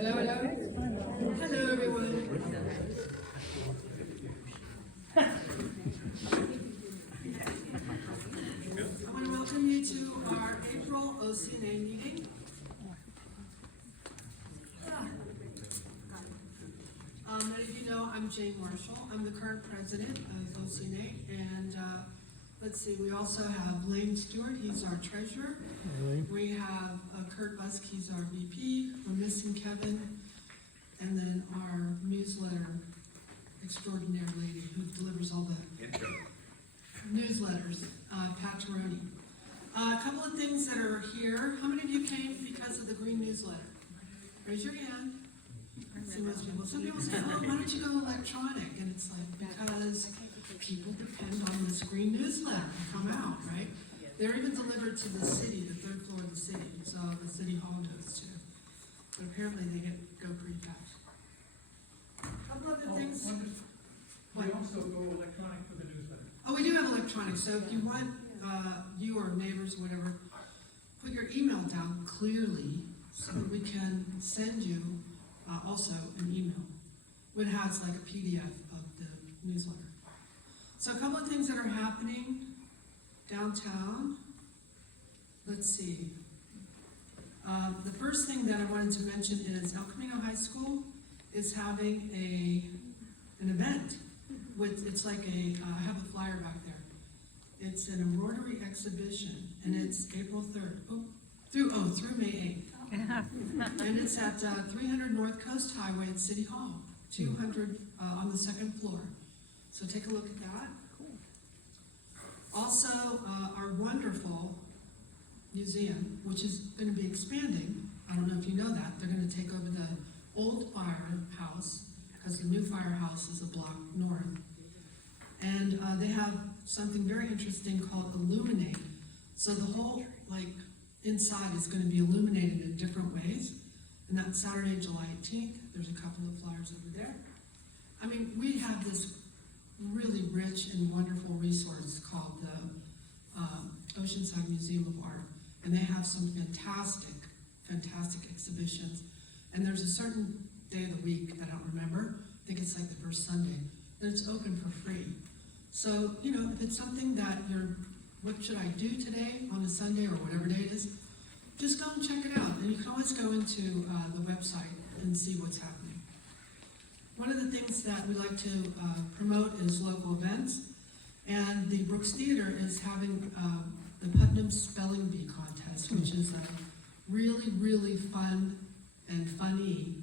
Hello, hello. Hello, everyone. I want to welcome you to our April OCNA meeting. Many of you know I'm Jane Marshall. I'm the current president of OCNA, and let's see, we also have Lane Stewart. He's our treasurer. We have Kurt Busk. He's our VP. We're missing Kevin, and then our newsletter extraordinary lady who delivers all the newsletters, Pat Taroni. A couple of things that are here. How many of you came because of the green newsletter? Raise your hand. See most people. Some people say, "Oh, why don't you go electronic?" And it's like, because people depend on this green newsletter to come out, right? They're even delivered to the city, the third floor of the city, so the city hall goes to. But apparently they go pretty fast. A couple other things. We also go electronic for the newsletter. Oh, we do have electronic, so if you want, you or neighbors, whatever, put your email down clearly so that we can send you also an email. It has like a PDF of the newsletter. So a couple of things that are happening downtown. Let's see. The first thing that I wanted to mention is El Camino High School is having an event. It's like I have a flyer back there. It's an embroidery exhibition, and it's April 3rd through May 8th. And it's at 300 North Coast Highway at City Hall, 200 on the second floor. So take a look at that. Also, our wonderful museum, which is going to be expanding. I don't know if you know that. They're going to take over the old firehouse, because the new firehouse is a block north. And they have something very interesting called Illuminate. So the whole, inside is going to be illuminated in different ways. And that's Saturday, July 18th. There's a couple of flyers over there. I mean, we have this really rich and wonderful resource called the Oceanside Museum of Art. And they have some fantastic exhibitions. And there's a certain day of the week that I don't remember. I think it's like the first Sunday. And it's open for free. So, if it's something that what should I do today on a Sunday or whatever day it is, just go and check it out. And you can always go into the website and see what's happening. One of the things that we like to promote is local events. And the Brooks Theater is having the Putnam Spelling Bee Contest, which is a really, really fun and funny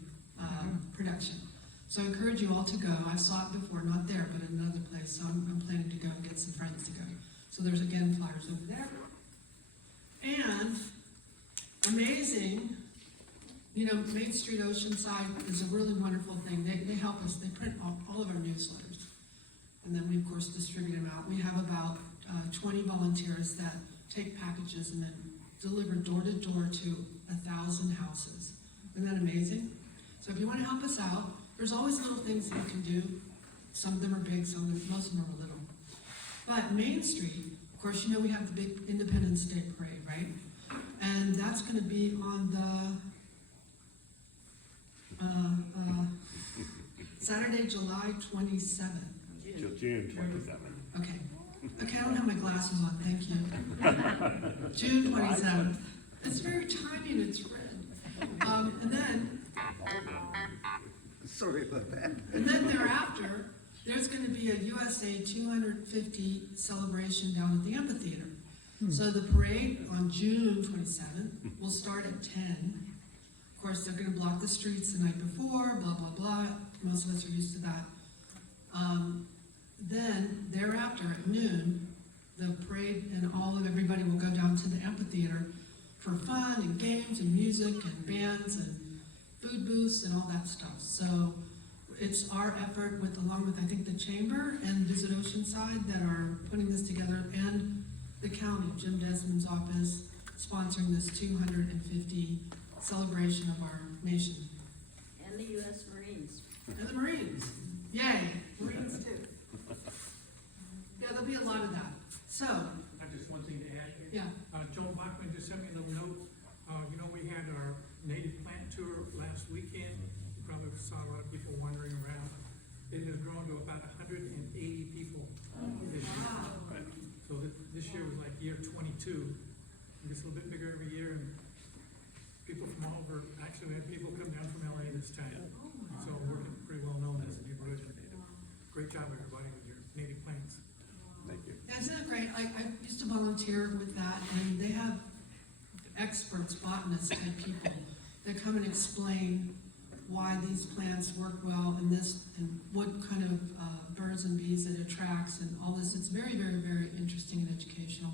production. So I encourage you all to go. I saw it before, not there, but in another place. So I'm planning to go and get some friends to go. So there's, again, flyers over there. And amazing, Main Street Oceanside is a really wonderful thing. They help us. They print all of our newsletters. And then we, of course, distribute them out. We have about 20 volunteers that take packages and then deliver door to door to 1,000 houses. Isn't that amazing? So if you want to help us out, there's always little things that you can do. Some of them are big, most of them are little. But Main Street, of course, we have the big Independence Day parade, right? And that's going to be on the Saturday, July 27th. June 27th. Okay, I don't have my glasses on, thank you. June 27th. It's very tiny and it's red. And then, sorry about that. And then thereafter, there's going to be a USA 250 celebration down at the amphitheater. So the parade on June 27th will start at 10. Of course, they're going to block the streets the night before, blah, blah, blah. Most of us are used to that. Then, thereafter, at noon, the parade and everybody will go down to the amphitheater for fun and games and music and bands and food booths and all that stuff. So it's our effort along with, I think, the Chamber and Visit Oceanside that are putting this together, and the county, Jim Desmond's office, sponsoring this 250 celebration of our nation. And the U.S. Marines. And the Marines. Yay, Marines too. Yeah, there'll be a lot of that. So, I just one thing to add here. yeah. Joel Bachman just sent me a little note. We had our native plant tour last weekend. You probably saw a lot of people wandering around. It has grown to about 180 people this year. So this year was like year 22. It gets a little bit bigger every year, and people from all over, actually we had people come down from LA this time. So we're pretty well known as a neighborhood. Great job, everybody, with your native plants. Thank you. Yeah, isn't that great? I used to volunteer with that, and they have experts, botanists type people that come and explain why these plants work well in this, and what kind of birds and bees it attracts, and all this. It's very, very, very interesting and educational.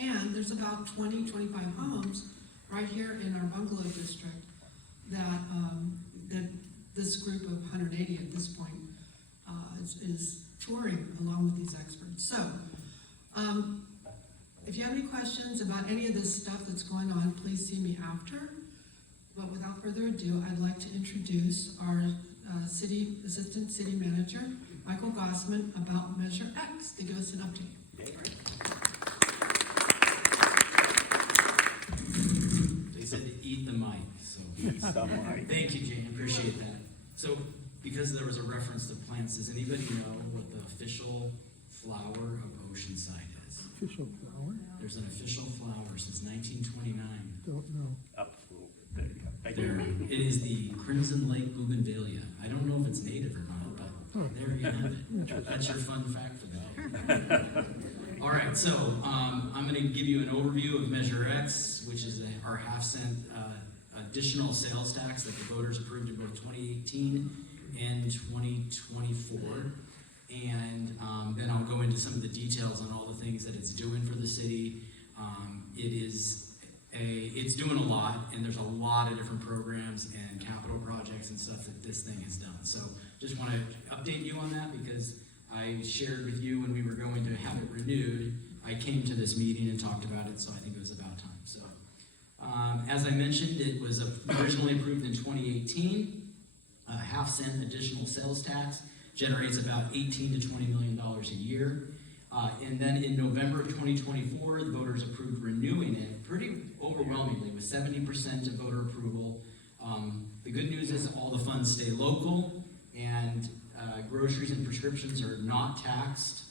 And there's about 20, 25 homes right here in our bungalow district that that this group of 180 at this point is touring along with these experts. So, if you have any questions about any of this stuff that's going on, please see me after. But without further ado, I'd like to introduce our Assistant City Manager, Michael Gossman, about Measure X, to give us an update. They said to eat the mic, so. Thank you, Jane, appreciate that. So, because there was a reference to plants, does anybody know what the official flower of Oceanside is? Official flower? There's an official flower since 1929. Don't know. There you go. Thank you. It is the Crimson Lake Bougainvillea. I don't know if it's native or not, but there you have it. That's your fun fact for the day. All right, so I'm going to give you an overview of Measure X, which is our half-cent additional sales tax that the voters approved in both 2018 and 2024. And then I'll go into some of the details on all the things that it's doing for the city. It's doing a lot, and there's a lot of different programs and capital projects and stuff that this thing has done. So just want to update you on that, because I shared with you when we were going to have it renewed. I came to this meeting and talked about it, so I think it was about time. So as I mentioned, it was originally approved in 2018. A half-cent additional sales tax generates about $18 to $20 million a year. And then in November of 2024, the voters approved renewing it pretty overwhelmingly with 70% of voter approval. The good news is all the funds stay local, and groceries and prescriptions are not taxed.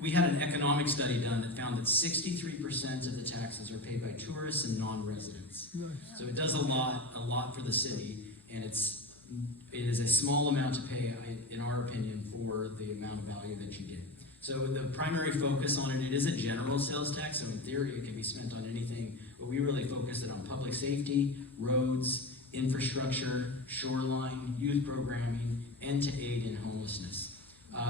We had an economic study done that found that 63% of the taxes are paid by tourists and non-residents. Nice. So it does a lot for the city, and it is a small amount to pay, in our opinion, for the amount of value that you get. So the primary focus on it is a general sales tax, so in theory it can be spent on anything, but we really focus it on public safety, roads, infrastructure, shoreline, youth programming, and to aid in homelessness.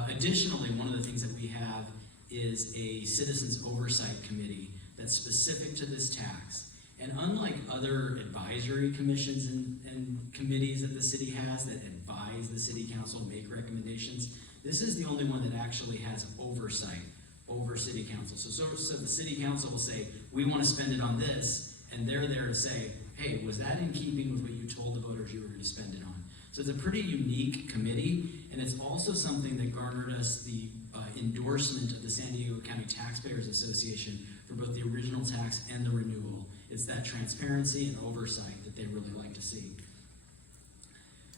Additionally, one of the things that we have is a citizens oversight committee that's specific to this tax. And unlike other advisory commissions and committees that the city has that advise the city council, make recommendations, this is the only one that actually has oversight over city council. So the city council will say, we want to spend it on this, and they're there to say, hey, was that in keeping with what you told the voters you were going to spend it on? So it's a pretty unique committee, and it's also something that garnered us the endorsement of the San Diego County Taxpayers Association for both the original tax and the renewal. It's that transparency and oversight that they really like to see.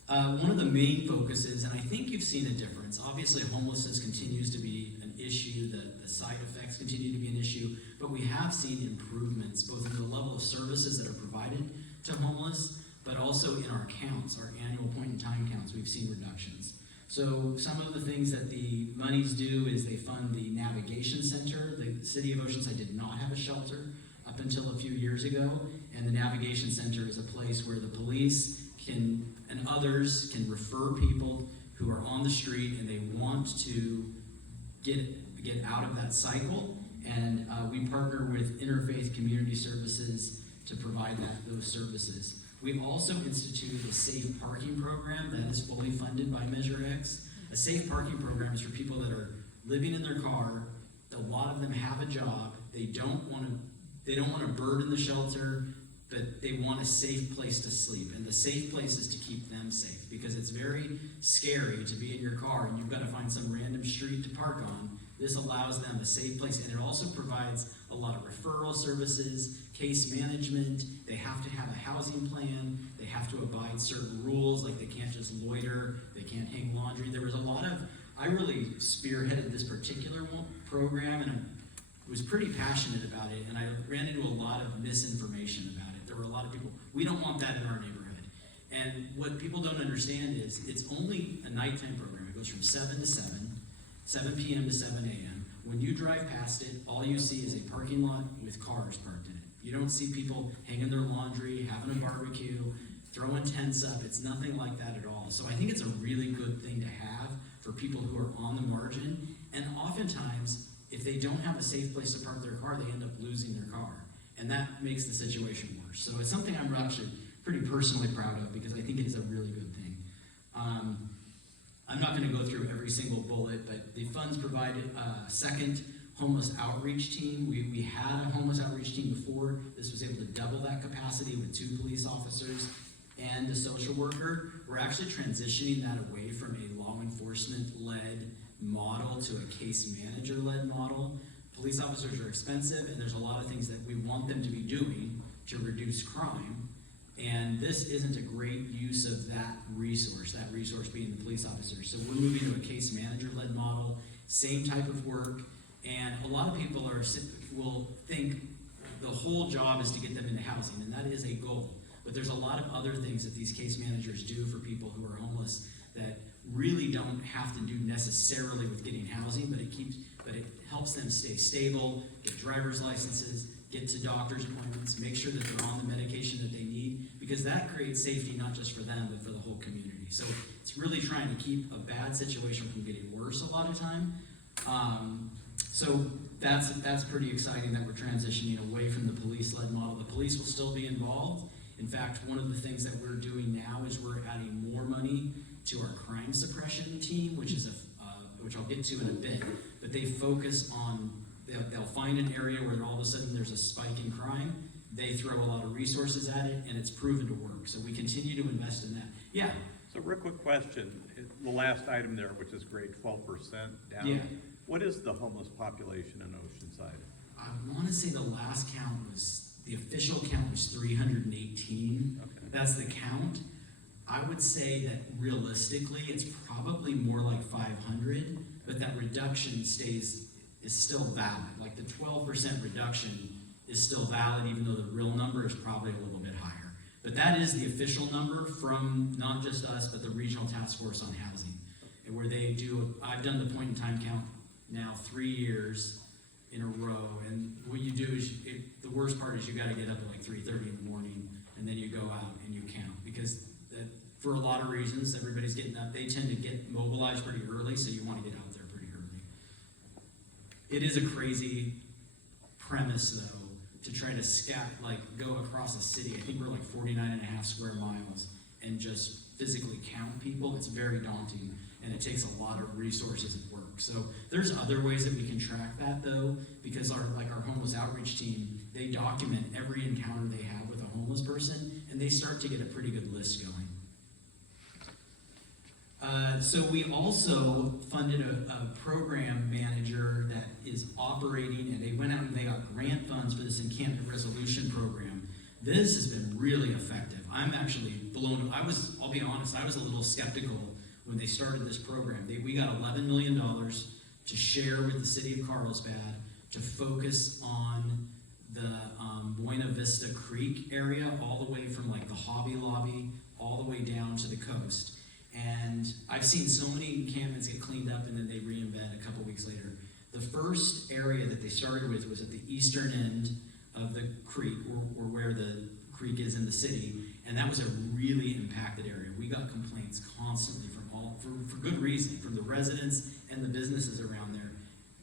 One of the main focuses, and I think you've seen a difference, obviously homelessness continues to be an issue, the side effects continue to be an issue, but we have seen improvements both in the level of services that are provided to homeless, but also in our counts, our annual point-in-time counts, we've seen reductions. So some of the things that the monies do is they fund the navigation center. The city of Oceanside did not have a shelter up until a few years ago, and the navigation center is a place where the police and others can refer people who are on the street and they want to get out of that cycle, and we partner with Interfaith Community Services to provide those services. We've also instituted a safe parking program that is fully funded by Measure X. A safe parking program is for people that are living in their car. A lot of them have a job. They don't want to burden the shelter, but they want a safe place to sleep. And the safe place is to keep them safe, because it's very scary to be in your car and you've got to find some random street to park on This allows them a safe place, and it also provides a lot of referral services, case management. They have to have a housing plan. They have to abide certain rules, like they can't just loiter, they can't hang laundry. There was a lot of, I really spearheaded this particular program, and I was pretty passionate about it, and I ran into a lot of misinformation about it. There were a lot of people, we don't want that in our neighborhood. And what people don't understand is it's only a nighttime program. It goes from 7 to 7 p.m. to 7 a.m. When you drive past it, all you see is a parking lot with cars parked in it. You don't see people hanging their laundry, having a barbecue, throwing tents up. It's nothing like that at all. So I think it's a really good thing to have for people who are on the margin. And oftentimes, if they don't have a safe place to park their car, they end up losing their car. And that makes the situation worse. So it's something I'm actually pretty personally proud of, because I think it is a really good thing. I'm not going to go through every single bullet, but the funds provided a second homeless outreach team. We had a homeless outreach team before. This was able to double that capacity with 2 police officers and a social worker. We're actually transitioning that away from a law enforcement-led model to a case manager-led model. Police officers are expensive, and there's a lot of things that we want them to be doing to reduce crime. And this isn't a great use of that resource being the police officers. So we're moving to a case manager-led model, same type of work, and a lot of people will think the whole job is to get them into housing, and that is a goal. But there's a lot of other things that these case managers do for people who are homeless that really don't have to do necessarily with getting housing, but it helps them stay stable, get driver's licenses, get to doctor's appointments, make sure that they're on the medication that they need, because that creates safety not just for them, but for the whole community. So it's really trying to keep a bad situation from getting worse a lot of time. So that's pretty exciting that we're transitioning away from the police-led model. The police will still be involved. In fact, one of the things that we're doing now is we're adding more money to our crime suppression team, which I'll get to in a bit. But they focus on, they'll find an area where all of a sudden there's a spike in crime. They throw a lot of resources at it, and it's proven to work. So we continue to invest in that. Yeah. So real quick question, the last item there, which is great, 12% down. Yeah. What is the homeless population in Oceanside? I want to say the last count was, the official count was 318. Okay. That's the count. I would say that realistically, it's probably more like 500, but that reduction is still valid. Like the 12% reduction is still valid, even though the real number is probably a little bit higher. But that is the official number from not just us, but the Regional Task Force on Housing. And where they do, I've done the point in time count now 3 years in a row. And what you do is, the worst part is you got to get up at like 3:30 in the morning, and then you go out and you count. Because for a lot of reasons, everybody's getting up. They tend to get mobilized pretty early, so you want to get out there pretty early. It is a crazy premise, though, to try to go across a city. I think we're like 49.5 square miles, and just physically count people. It's very daunting, and it takes a lot of resources at work. So there's other ways that we can track that, though, because our homeless outreach team, they document every encounter they have with a homeless person, and they start to get a pretty good list going. So we also funded a program manager that is operating, and they went out and they got grant funds for this encampment resolution program. This has been really effective. I'm actually blown. I'll be honest, I was a little skeptical when they started this program. We got $11 million to share with the city of Carlsbad to focus on the Buena Vista Creek area, all the way from like the Hobby Lobby, all the way down to the coast. And I've seen so many encampments get cleaned up and then they reinvent a couple weeks later. The first area that they started with was at the eastern end of the creek, or where the creek is in the city, and that was a really impacted area. We got complaints constantly for good reason, from the residents and the businesses around there.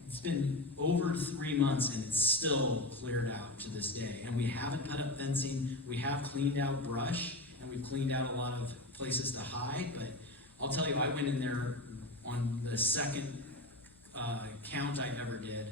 It's been over 3 months and it's still cleared out to this day. And we haven't put up fencing, we have cleaned out brush, and we've cleaned out a lot of places to hide, but I'll tell you, I went in there on the second count I ever did,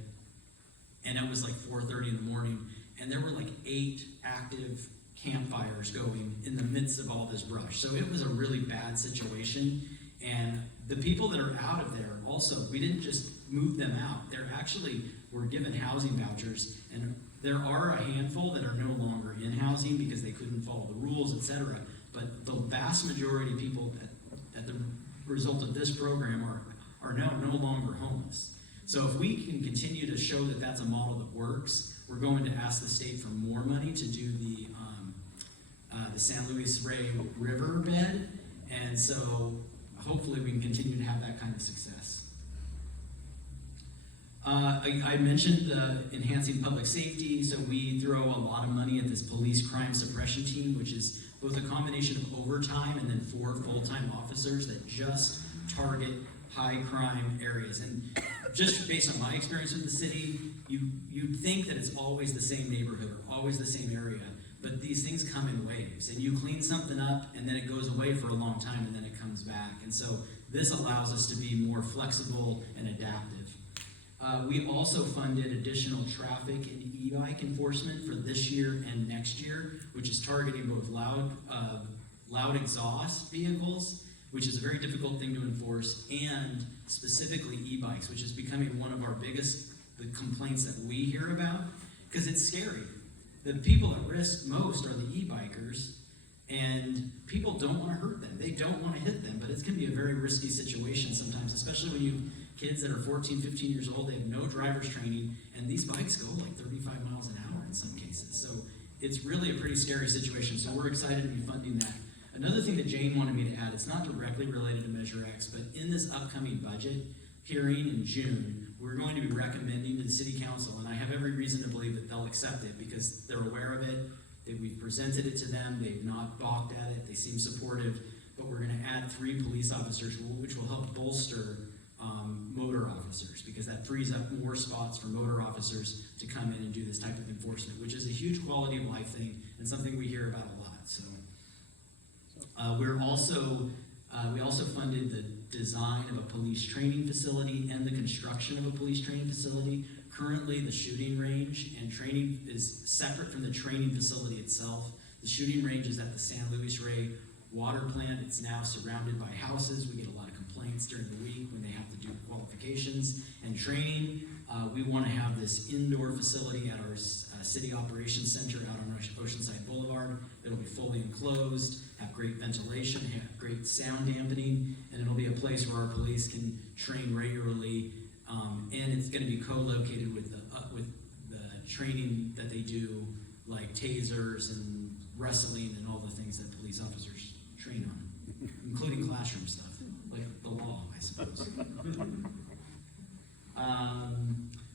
and it was like 4:30 in the morning, and there were like 8 active campfires going in the midst of all this brush. So it was a really bad situation, And the people that are out of there also, we didn't just move them out. They're actually, were given housing vouchers, and there are a handful that are no longer in housing because they couldn't follow the rules, etc. But the vast majority of people at the result of this program are now no longer homeless. So if we can continue to show that that's a model that works, we're going to ask the state for more money to do the San Luis Rey River bed, and so hopefully we can continue to have that kind of success. I mentioned enhancing public safety, so we throw a lot of money at this police crime suppression team, which is both a combination of overtime and then 4 full-time officers that just target high crime areas. And just based on my experience with the city, you'd think that it's always the same neighborhood or always the same area, but these things come in waves, and you clean something up and then it goes away for a long time and then it comes back. And so this allows us to be more flexible and adaptive. We also funded additional traffic and e-bike enforcement for this year and next year, which is targeting both loud exhaust vehicles, which is a very difficult thing to enforce, and specifically e-bikes, which is becoming one of our biggest complaints that we hear about, because it's scary. The people at risk most are the e-bikers, and people don't want to hurt them. They don't want to hit them, but it's going to be a very risky situation sometimes, especially when you have kids that are 14, 15 years old, they have no driver's training, and these bikes go like 35 miles an hour in some cases. So it's really a pretty scary situation, so we're excited to be funding that. Another thing that Jane wanted me to add, it's not directly related to Measure X, but in this upcoming budget hearing in June, we're going to be recommending to the City Council, and I have every reason to believe that they'll accept it because they're aware of it, we've presented it to them, they've not balked at it, they seem supportive, but we're going to add 3 police officers, which will help bolster motor officers, because that frees up more spots for motor officers to come in and do this type of enforcement, which is a huge quality of life thing and something we hear about a lot. So we also funded the design of a police training facility and the construction of a police training facility. Currently, the shooting range and training is separate from the training facility itself. The shooting range is at the San Luis Rey water plant. It's now surrounded by houses. We get a lot of complaints during the week when they have to do qualifications and training. We want to have this indoor facility at our city operations center out on Oceanside Boulevard. It'll be fully enclosed, have great ventilation, have great sound dampening, and it'll be a place where our police can train regularly. And it's going to be co-located with the training that they do, like tasers and wrestling and all the things that police officers train on, including classroom stuff, like the law, I suppose.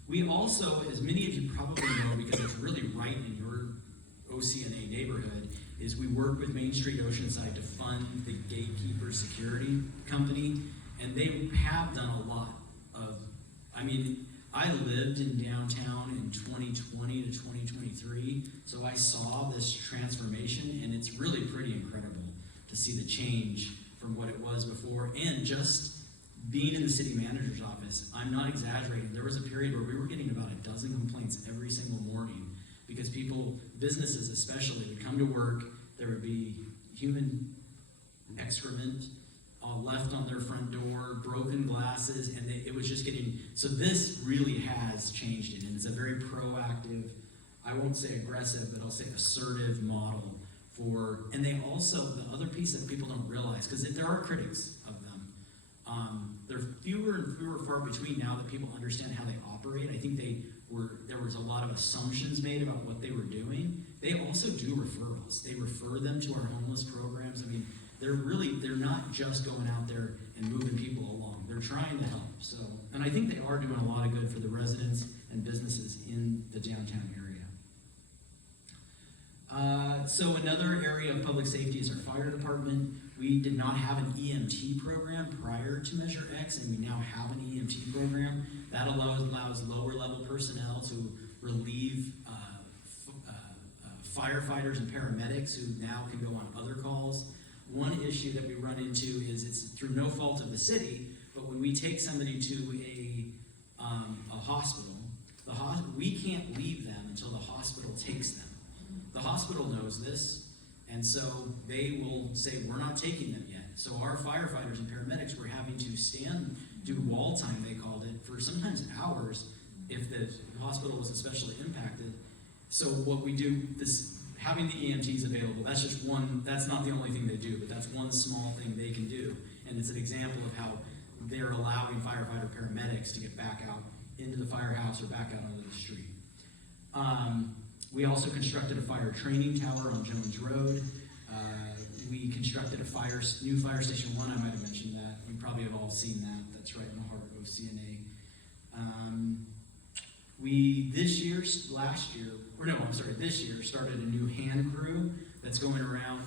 We also, as many of you probably know, because it's really right in your OCNA neighborhood, is we work with Main Street Oceanside to fund the Gatekeeper Security Company, and they have done a lot of, I lived in downtown in 2020 to 2023, so I saw this transformation, and it's really pretty incredible to see the change from what it was before. And just being in the city manager's office, I'm not exaggerating, there was a period where we were getting about a dozen complaints every single morning because businesses especially, would come to work, there would be human excrement left on their front door, broken glasses, and it was just getting, so this really has changed it, and it's a very proactive, I won't say aggressive, but I'll say assertive model for, and they also, the other piece that people don't realize, because there are critics of them, they're fewer and fewer far between now that people understand how they operate. I think there was a lot of assumptions made about what they were doing. They also do referrals. They refer them to our homeless programs. They're not just going out there and moving people along. They're trying to help. So, and I think they are doing a lot of good for the residents and businesses in the downtown area. So another area of public safety is our fire department. We did not have an EMT program prior to Measure X, and we now have an EMT program. That allows lower level personnel to relieve firefighters and paramedics who now can go on other calls. One issue that we run into is it's through no fault of the city, but when we take somebody to a hospital, we can't leave them until the hospital takes them. The hospital knows this, and so they will say, we're not taking them yet So our firefighters and paramedics were having to do wall time, they called it, for sometimes hours if the hospital was especially impacted. So what we do, having the EMTs available, that's just one, that's not the only thing they do, but that's one small thing they can do. And it's an example of how they're allowing firefighter paramedics to get back out into the firehouse or back out onto the street. We also constructed a fire training tower on Jones Road. We constructed a new fire station 1, I might have mentioned that. You probably have all seen that. That's right in the heart of CNA. This year started a new hand crew that's going around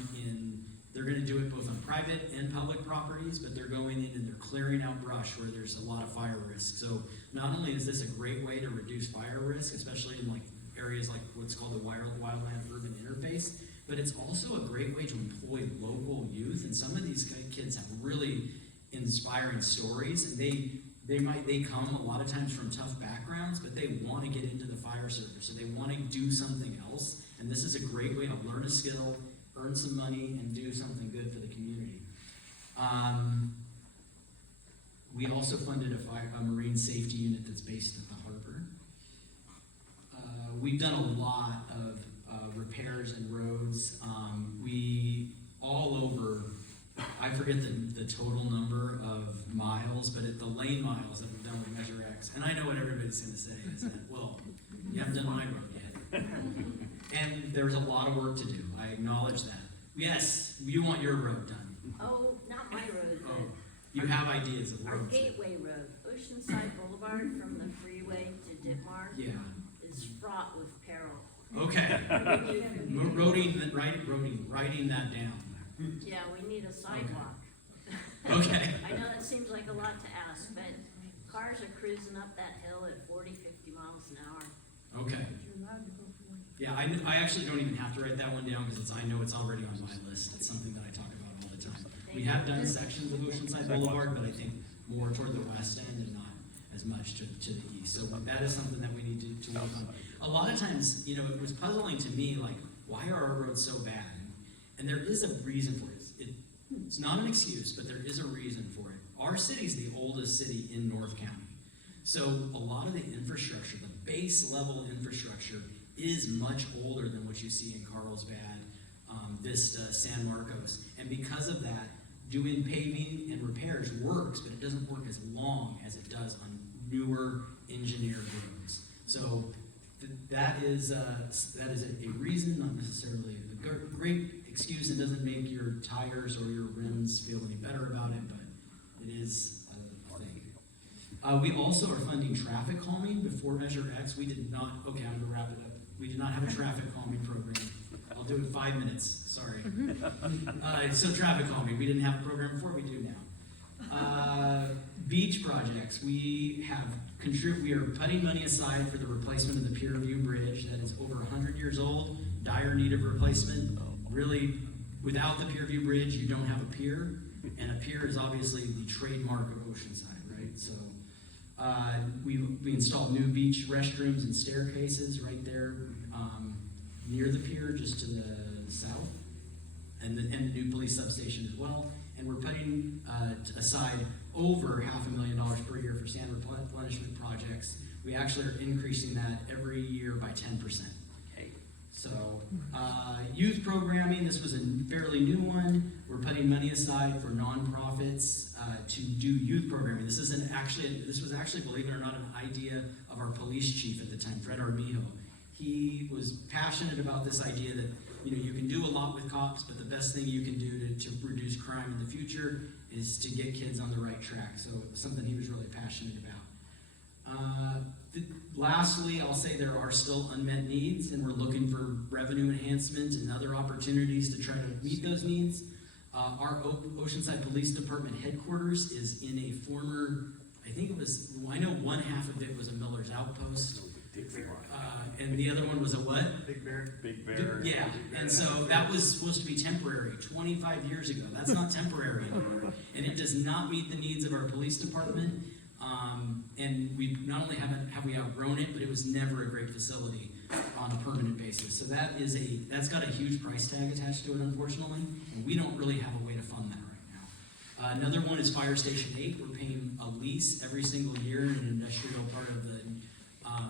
they're gonna do it both on private and public properties, but they're going in and they're clearing out brush where there's a lot of fire risk. So not only is this a great way to reduce fire risk, especially in like areas like what's called the wildland urban interface, but it's also a great way to employ local youth. And some of these kids have really inspiring stories, and they come a lot of times from tough backgrounds, but they want to get into the fire service, so they want to do something else. And this is a great way to learn a skill, earn some money, and do something good for the community. We also funded a marine safety unit that's based at the harbor. We've done a lot of repairs and roads. All over, I forget the total number of miles, but the lane miles that we've done with Measure X, and I know what everybody's going to say is that, well, you haven't done my road yet. And there's a lot of work to do. I acknowledge that. Yes, you want your road done. Oh, not my road, Oh, you have ideas of but our roads. Gateway Road, Oceanside Boulevard from the freeway to Ditmar Yeah. is fraught with peril. Okay. Writing that down. Yeah, we need a sidewalk. Okay. I know that seems like a lot to ask, but cars are cruising up that hill at 40, 50 miles an hour. Okay. Yeah, I actually don't even have to write that one down because I know it's already on my list. It's something that I talk about all the time. We have done sections of Oceanside Boulevard, but I think more toward the west end and not as much to the east. So that is something that we need to work on. A lot of times, it was puzzling to me, like, why are our roads so bad? And there is a reason for it. It's not an excuse, but there is a reason for it. Our city's the oldest city in North County. So a lot of the infrastructure, the base level infrastructure, is much older than what you see in Carlsbad, Vista, San Marcos. And because of that, doing paving and repairs works, but it doesn't work as long as it does on newer engineered roads. So that is a reason, not necessarily a great excuse. It doesn't make your tires or your rims feel any better about it, but it is a thing. We also are funding traffic calming before Measure X. We did not, okay, I'm gonna wrap it up. We did not have a traffic calming program. I'll do it in 5 minutes, sorry. So traffic calming, we didn't have a program before, we do now. Beach projects, we are putting money aside for the replacement of the Pier View Bridge that is over 100 years old, dire need of replacement. Really, without the Pier View Bridge, you don't have a pier, and a pier is obviously the trademark of Oceanside, right? So we installed new beach restrooms and staircases right there near the pier, just to the south, and the new police substation as well. And we're putting aside over $500,000 per year for sand replenishment projects. We actually are increasing that every year by 10%. So, youth programming, this was a fairly new one. We're putting money aside for nonprofits to do youth programming. This was actually, believe it or not, an idea of our police chief at the time, Fred Armijo. He was passionate about this idea that, you can do a lot with cops, but the best thing you can do to reduce crime in the future is to get kids on the right track. So it was something he was really passionate about. Lastly, I'll say there are still unmet needs, and we're looking for revenue enhancement and other opportunities to try to meet those needs. Our Oceanside Police Department headquarters is in a former, I know one half of it was a Miller's Outpost. And the other one was a what? Big Bear. Yeah, and so that was supposed to be temporary 25 years ago. That's not temporary anymore. And it does not meet the needs of our police department. And we not only have we outgrown it, but it was never a great facility on a permanent basis. So that's got a huge price tag attached to it, unfortunately, and we don't really have a way to fund that right now. Another one is Fire Station 8. We're paying a lease every single year in an industrial part of the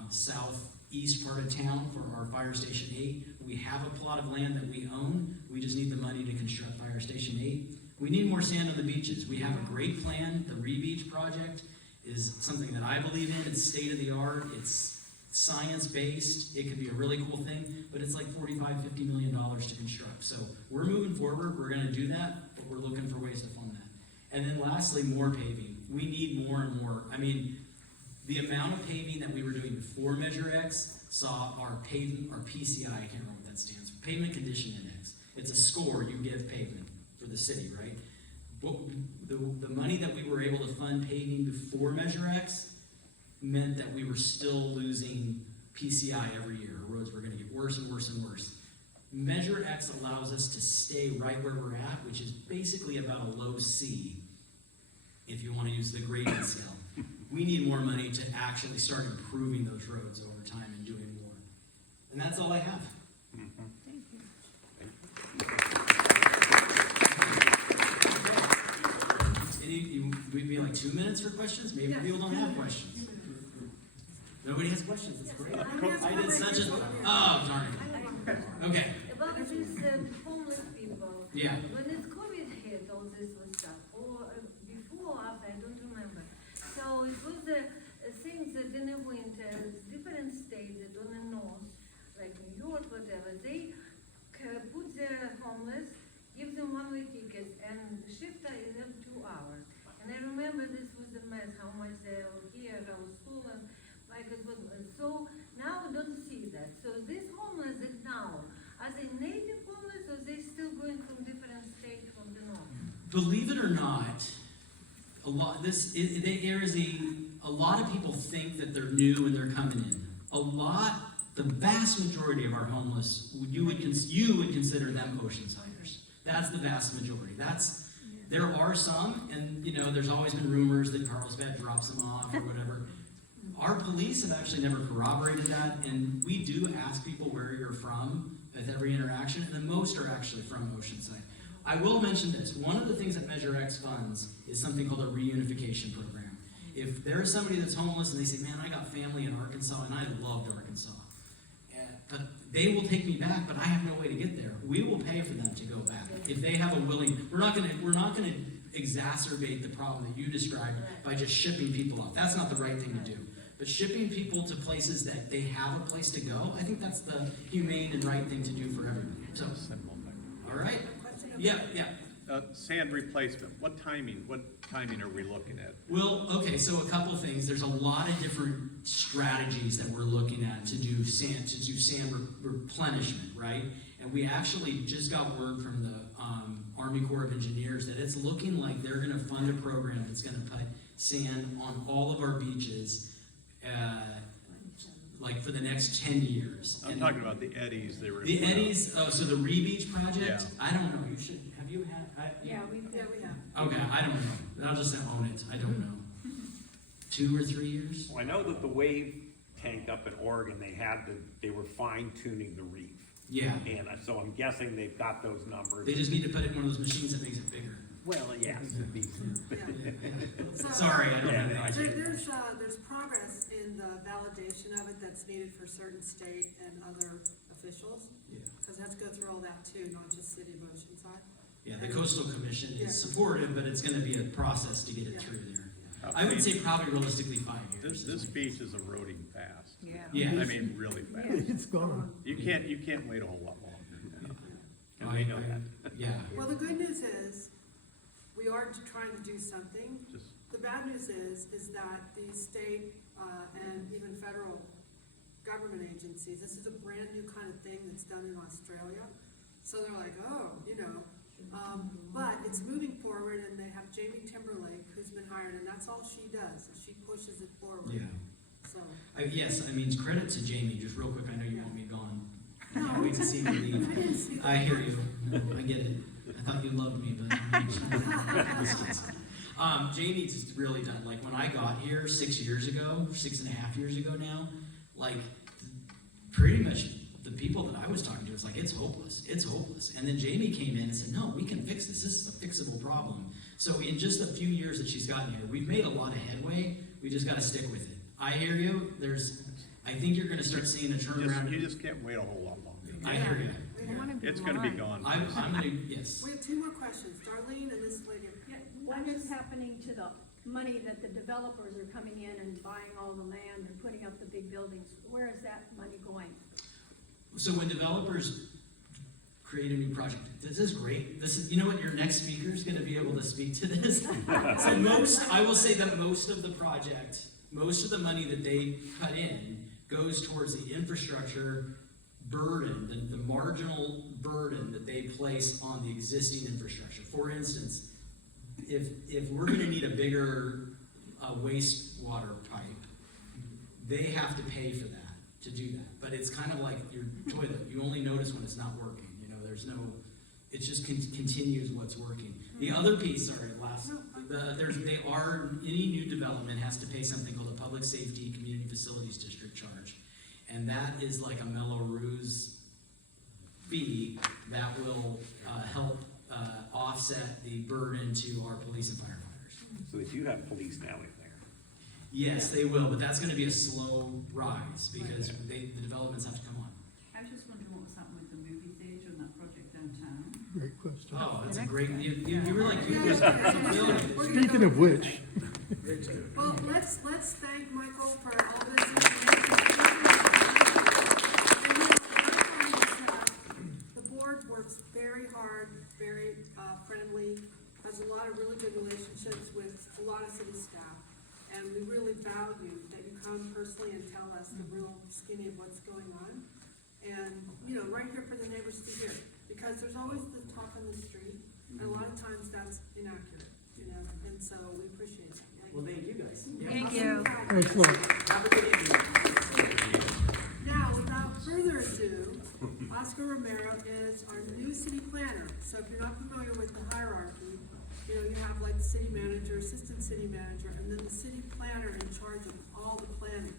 southeast part of town for our Fire Station 8. We have a plot of land that we own. We just need the money to construct Fire Station 8. We need more sand on the beaches. We have a great plan. The Re-Beach project is something that I believe in. It's state-of-the-art. It's science-based. It could be a really cool thing, but it's like $45–50 million to construct. So we're moving forward. We're going to do that, but we're looking for ways to fund that. And then lastly, more paving. We need more and more. I mean, the amount of paving that we were doing before Measure X saw our pavement, our PCI, I can't remember what that stands for, Pavement Condition Index. It's a score you give pavement for the city, right? But the money that we were able to fund paving before Measure X meant that we were still losing PCI every year. Our roads were going to get worse and worse and worse. Measure X allows us to stay right where we're at, which is basically about a low C, if you want to use the gradient scale. We need more money to actually start improving those roads over time and doing more. And that's all I have. We'd be like 2 minutes for questions? Maybe people don't have questions. Nobody has questions, that's great. I did such a, oh, darn it. Okay, About these homeless people. yeah. When it's COVID hit, all this was stuff, or before or after, I don't remember. So it was things that in the winter, different states that on the north, like New York, whatever, they put their homeless, give them one-way tickets, and the shift is every 2 hours. And I remember this was a mess, how much they were here, how stolen, like it was. So now I don't see that. So these homeless that now, are they native homeless or are they still going from different states from the north? Believe it or not, a lot of people think that they're new and they're coming in. The vast majority of our homeless, you would consider them Oceansiders. That's the vast majority. There are some, and there's always been rumors that Carlsbad drops them off or whatever. Our police have actually never corroborated that, and we do ask people where you're from with every interaction, and the most are actually from Oceanside. I will mention this. One of the things that Measure X funds is something called a reunification program. If there's somebody that's homeless and they say, man, I got family in Arkansas, and I loved Arkansas, but they will take me back, but I have no way to get there. We will pay for them to go back. If they have a willing, we're not gonna exacerbate the problem that you described by just shipping people off. That's not the right thing to do. But shipping people to places that they have a place to go, I think that's the humane and right thing to do for everyone. So, all right? Yeah. Sand replacement, what timing are we looking at? Well, okay, so a couple things. There's a lot of different strategies that we're looking at to do sand replenishment, right? And we actually just got word from the Army Corps of Engineers that it's looking like they're going to fund a program that's going to put sand on all of our beaches like for the next 10 years. I'm talking about the eddies. The eddies, so the Re-Beach project, Yeah. I don't know, have you had? Yeah, we have. Okay, I don't know, I'll just own it, I don't know. 2 or 3 years? Well, I know that the wave tank up in Oregon, they were fine tuning the reef. Yeah, And so I'm guessing they've got those numbers. they just need to put it in one of those machines that makes it bigger. Well, yes, it'd be. Sorry, I don't have the idea. There's progress in the validation of it that's needed for certain state and other officials. Yeah. Because it has to go through all that too, not just City of Oceanside. Yeah, the Coastal Commission Yeah. is supportive, but it's gonna be a process to get it Yeah. through there. I would say probably realistically 5 years. This beach is eroding fast. Yeah. I mean, really fast. It's gone. You can't wait a whole lot longer. And they know that. Yeah, Well, the good news is, we are trying to do something. Just The bad news is that the state, and even federal government agencies, this is a brand new kind of thing that's done in Australia. So they're like, but it's moving forward, and they have Jamie Timberlake, who's been hired, and that's all she does, is she pushes it forward. yeah. So, Yes, I mean, credit to Jamie, just real quick, I know you want me gone. I can't wait to see me I leave. didn't see that. I hear you, I get it. I thought you loved me, but. Jamie's just really done, like, when I got here 6 years ago, 6.5 years ago now, like, pretty much the people that I was talking to was like, it's hopeless. And then Jamie came in and said, no, we can fix this. This is a fixable problem. So in just a few years that she's gotten here, we've made a lot of headway. We just got to stick with it. I hear you. I think you're going to start seeing a turnaround. You just can't wait a whole lot longer. I hear you. It's gonna be gone. I'm going to, yes. We have two more questions, Darlene and this lady. What is happening to the money that the developers are coming in and buying all the land and putting up the big buildings? Where is that money going? So when developers create a new project, this is great. This is, you know what, your next speaker is going to be able to speak to this. So I will say that most of the project, most of the money that they cut in goes towards the infrastructure burden, the marginal burden that they place on the existing infrastructure. For instance, if we're going to need a bigger wastewater pipe, they have to pay for that, to do that. But it's kind of like your toilet. You only notice when it's not working. You know, there's no, it just continues what's working. The other piece, any new development has to pay something called a Public Safety Community Facilities District charge. And that is like a Melrose fee that will help offset the burden to our police and firefighters. So they do have police now in there. Yes, they will, but that's gonna be a slow rise because the developments have to come on. I was just wondering what was happening with the movie theatre and that project downtown. Great question. Oh, that's a great, you were like, Speaking of which, Well, let's thank Michael for all this information. The board works very hard, very friendly, has a lot of really good relationships with a lot of city staff. And we really value that you come personally and tell us the real skinny of what's going on. And, you know, right here for the neighbors to hear, because there's always the talk on the street, and a lot of times that's inaccurate, you know, and so we appreciate it. well, thank you guys. Thank you. thanks a lot. Have a good evening. Now, without further ado, Oscar Romero is our new city planner. So if you're not familiar with the hierarchy, you know, you have like the city manager, assistant city manager, and then the city planner in charge of all the planning,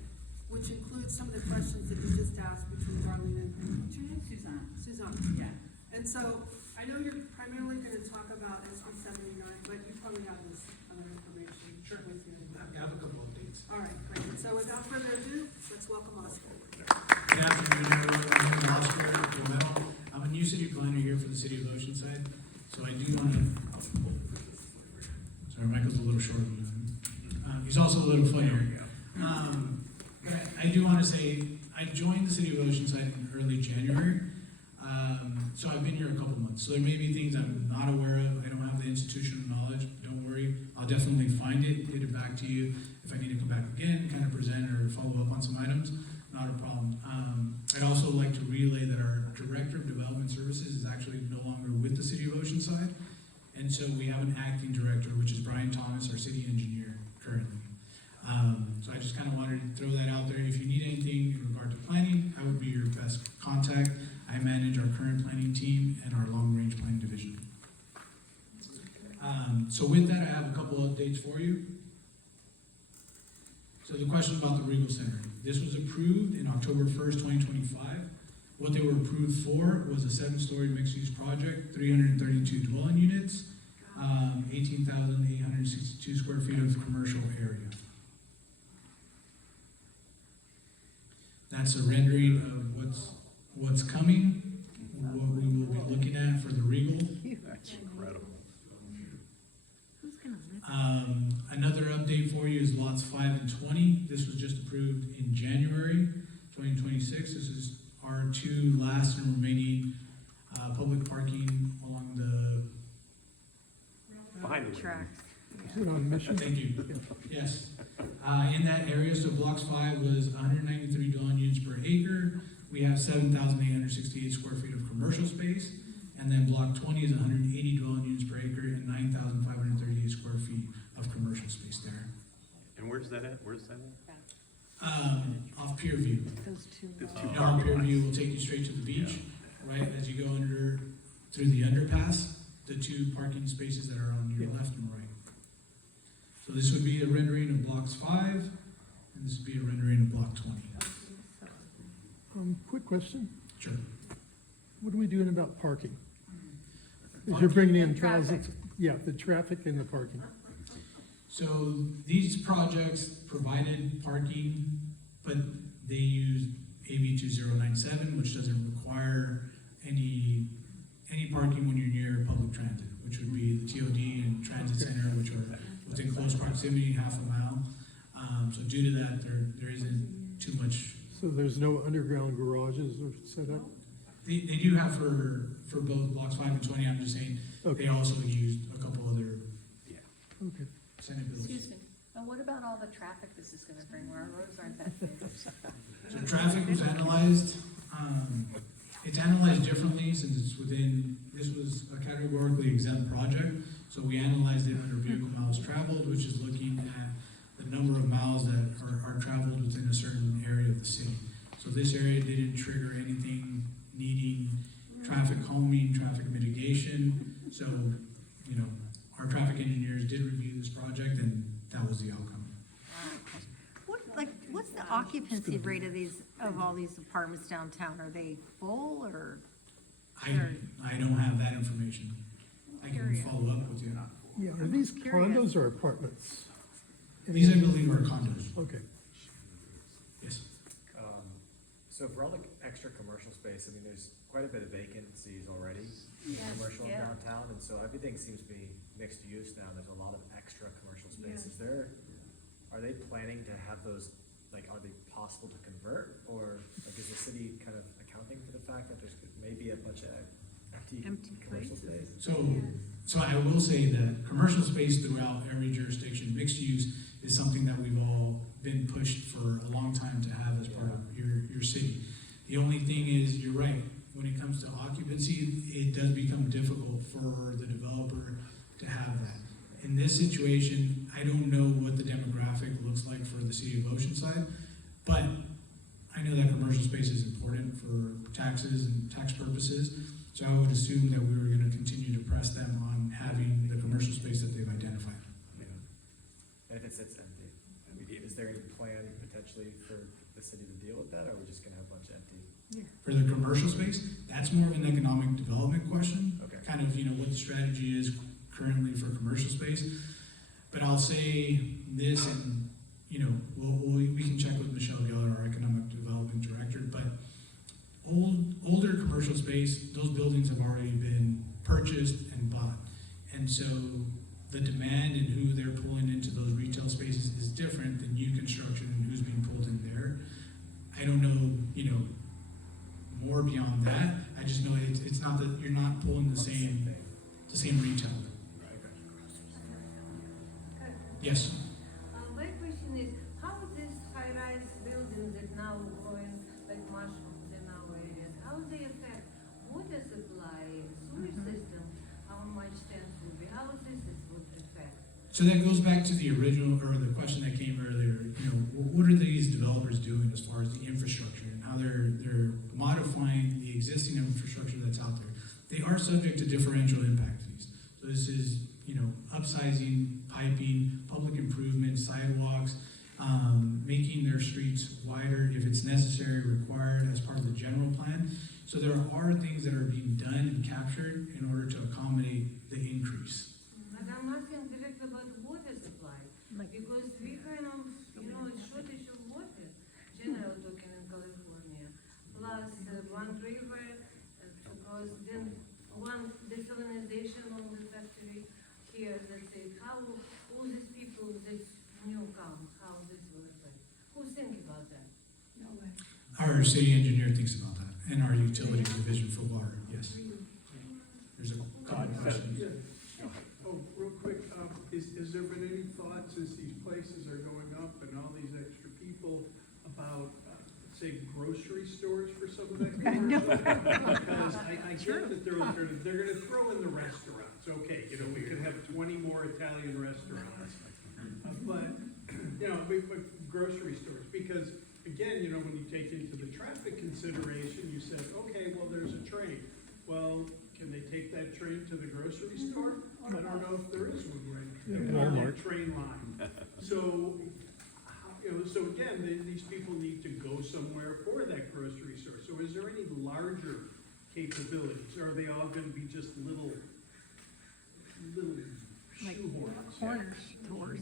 which includes some of the questions that you just asked between Darlene and, what's your name? Suzanne. Suzanne. Yeah. And so, I know you're primarily gonna talk about SB 79, but you probably have this other information with you. I have a couple of things. All right, great. So without further ado, let's welcome Oscar. Good afternoon, everyone. My name is Oscar Romero. I'm a new city planner here for the city of Oceanside. So I do want to, sorry, Michael's a little short. He's also a little funnier. But I do want to say, I joined the city of Oceanside in early January. So I've been here a couple months. So there may be things I'm not aware of. I don't have the institutional knowledge. Don't worry. I'll definitely find it, get it back to you. If I need to come back again, kind of present or follow up on some items, not a problem. I'd also like to relay that our Director of Development Services is actually no longer with the city of Oceanside. And so we have an acting director, which is Brian Thomas, our city engineer currently. So I just kind of wanted to throw that out there. If you need anything in regard to planning, I would be your best contact. I manage our current planning team and our long-range planning division. So with that, I have a couple updates for you. So the question about the Regal Center. This was approved in October 1st, 2025. What they were approved for was a 7-story mixed-use project, 332 dwelling units, 18,862 square feet of commercial area. That's a rendering of what's coming, what we will be looking at for the Regal. That's incredible. Another update for you is lots 5 and 20. This was just approved in January 2026. This is our 2 last and remaining public parking along the Behind the Tracks. Is it on mission? Thank you. Yes. In that area, so blocks 5 was 193 dwelling units per acre. We have 7,868 square feet of commercial space. And then block 20 is 180 dwelling units per acre and 9,538 square feet of commercial space there. And where's that at? Where's that Off Pier View. Those two. You know, on Pier View will take you straight to the beach, right? As you go through the underpass, the 2 parking spaces that are on your left and right. So this would be a rendering of blocks 5, and this would be a rendering of block 20. Quick question. Sure. What are we doing about parking? As you're bringing in thousands, Yeah, the traffic and the parking. So these projects provided parking, but they use AB 2097, which doesn't require any parking when you're near public transit, which would be the TOD and transit center, which are within close proximity, half a mile. So due to that, there isn't too much. So there's no underground garages or set up? They do have for both blocks 5 and 20. I'm just saying Okay, they also used a couple other okay. Senate bills. Excuse me, and what about all the traffic this is gonna bring, our roads aren't that big? So traffic was analyzed, it's analyzed differently since it's this was a categorically exempt project. So we analyzed it under vehicle miles traveled, which is looking at the number of miles that are traveled within a certain area of the city. So this area didn't trigger anything needing traffic calming, traffic mitigation. So, our traffic engineers did review this project and that was the outcome. What's the occupancy rate of all these apartments downtown? Are they full or? I don't have that information. I can Curious. follow up with you. Yeah, are these curious. condos or apartments? These, I believe, are condos. Okay. Yes. So for all the extra commercial space, I mean, there's quite a bit of vacancies already in Yes, commercial yeah. downtown, and so everything seems to be mixed use now. There's a lot of extra commercial space. Yes. Are they planning to have those, are they possible to convert? Or is the city kind of accounting for the fact that there's maybe a bunch of empty commercial space? So I will say that commercial space throughout every jurisdiction, mixed use is something that we've all been pushed for a long time to have as part of your city. The only thing is, you're right, when it comes to occupancy, it does become difficult for the developer to have that. In this situation, I don't know what the demographic looks like for the city of Oceanside, but I know that commercial space is important for taxes and tax purposes, so I would assume that we were gonna continue to press them on having the commercial space that they've identified. And if it sits empty, is there any plan potentially for the city to deal with that, or are we just gonna have a bunch of empty? For the commercial space, that's more of an economic development question. Okay. Kind of, what the strategy is currently for commercial space. But I'll say this, and, we can check with Michelle Geller, our economic development director, but older commercial space, those buildings have already been purchased and bought. And so the demand and who they're pulling into those retail spaces is different than new construction and who's being pulled in there. I don't know, more beyond that. I just know it's not that you're not pulling the same retail. Yes. My question is, how these high-rise buildings that now growing like mushrooms in our areas, how they affect water supply, sewage system, how much tense will be, how this would affect? So that goes back to the original, or the question that came earlier, what are these developers doing as far as the infrastructure and how they're modifying the existing infrastructure that's out there? They are subject to differential impact fees. So this is, upsizing, piping, public improvements, sidewalks, making their streets wider if it's necessary, required as part of the general plan. So there are things that are being done and captured in order to accommodate the increase. But I'm asking directly about water supply, because we kind of, shortage of water, general talking in California. Plus, one river, because then one desalinization of the factory here, let's say, how all these people, this new come, how this will affect? Who think about that? Our city engineer thinks about that, and our utility division for water, yes. There's a couple of questions. Oh, real quick, has there been any thought, since these prices are going up and all these extra people, about, say, grocery stores for some of that? I know. Because I get that they're gonna throw in the restaurants, okay, we could have 20 more Italian restaurants. But grocery stores, because, again, when you take into the traffic consideration, you said, okay, well, there's a train. Well, can they take that train to the grocery store? I don't know if there is one right now. Train line. So, so again, these people need to go somewhere for that grocery store. So is there any larger capabilities? Or are they all gonna be just little corner stores.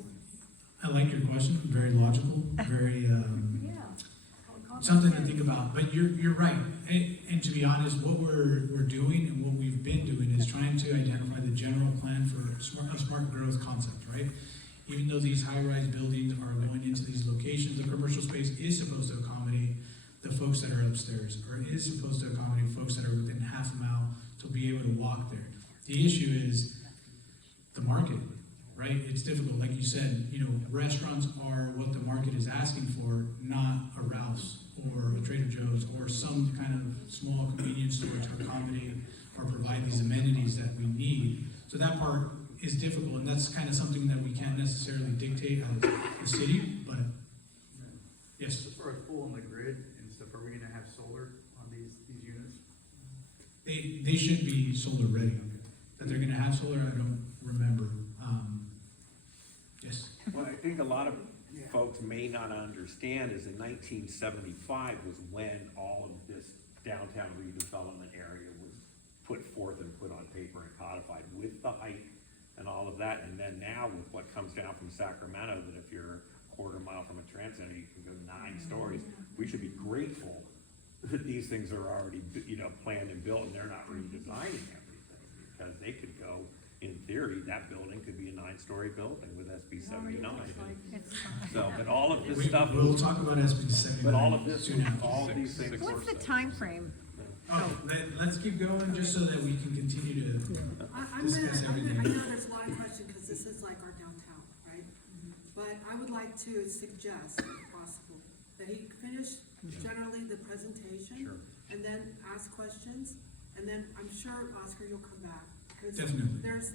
I like your question, very logical, very, Yeah. something to think about, but you're right. And to be honest, what we're doing and what we've been doing is trying to identify the general plan for a smart growth concept, right? Even though these high-rise buildings are going into these locations, the commercial space is supposed to accommodate the folks that are upstairs, or is supposed to accommodate folks that are within half a mile to be able to walk there. The issue is the market, right? It's difficult, like you said, restaurants are what the market is asking for, not a Ralph's or a Trader Joe's or some kind of small convenience store to accommodate or provide these amenities that we need. So that part is difficult, and that's kind of something that we can't necessarily dictate as the city, but yes. As far as pulling the grid and stuff, are we gonna have solar on these units? They should be solar ready. That they're gonna have solar, I don't remember. Yes. Well, I think a lot of folks may not understand is in 1975 was when all of this downtown redevelopment area was put forth and put on paper and codified with the height and all of that. And then now with what comes down from Sacramento, that if you're a quarter mile from a transit center, you can go 9 stories. We should be grateful that these things are already, planned and built and they're not redesigning everything, because they could go, in theory, that building could be a 9-story building with SB 79. So, but all of this stuff. We'll talk about SB 79. But all of this, soon after. all of these things. What's the time frame? Let's keep going, just so that we can continue to discuss everything. I know there's a lot of questions, because this is like our downtown, right? But I would like to suggest, if possible, that he finish generally the presentation. Sure. And then ask questions, and then I'm sure, Oscar, you'll come back. 'Cause Definitely. there's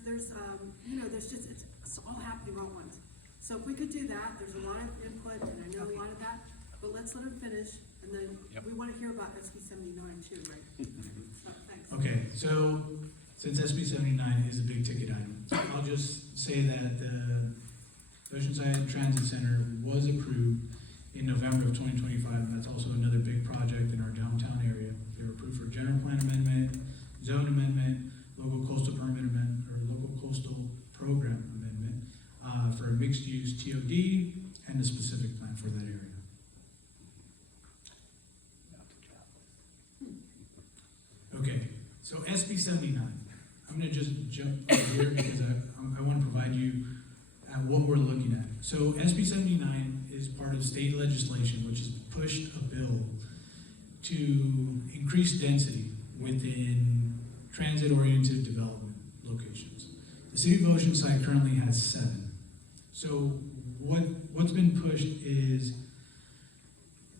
just, it's all happening all at once. So if we could do that, there's a lot of input, and I know a lot of that, but let's let him finish, and then Yep. we wanna hear about SB 79 too, right? So, thanks. Okay, so since SB 79 is a big ticket item, I'll just say that the Oceanside Transit Center was approved in November of 2025, and that's also another big project in our downtown area. They were approved for general plan amendment, zone amendment, local coastal permit amendment, or local coastal program amendment, for a mixed-use TOD and a specific plan for that area. Okay, so SB 79, I'm gonna just jump over here because I wanna provide you what we're looking at. So SB 79 is part of state legislation, which has pushed a bill to increase density within transit-oriented development locations. The city of Oceanside currently has 7. So what's been pushed is